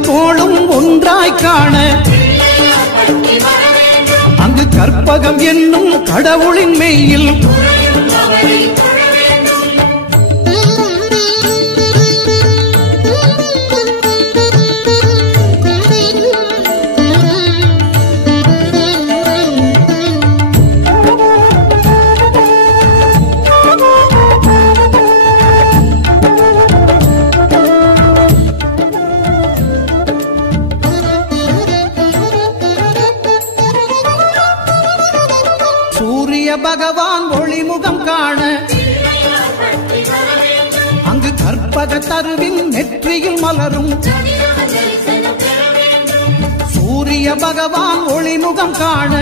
தோளும் ஒன்றாய் காண அங்கு கற்பகம் என்னும் கடவுளின் மெய்யில் பகவான் ஒளிமுகம் காண அங்கு கற்பக தருவின் நெற்றியில் மலரும் சூரிய பகவான் ஒளிமுகம் காண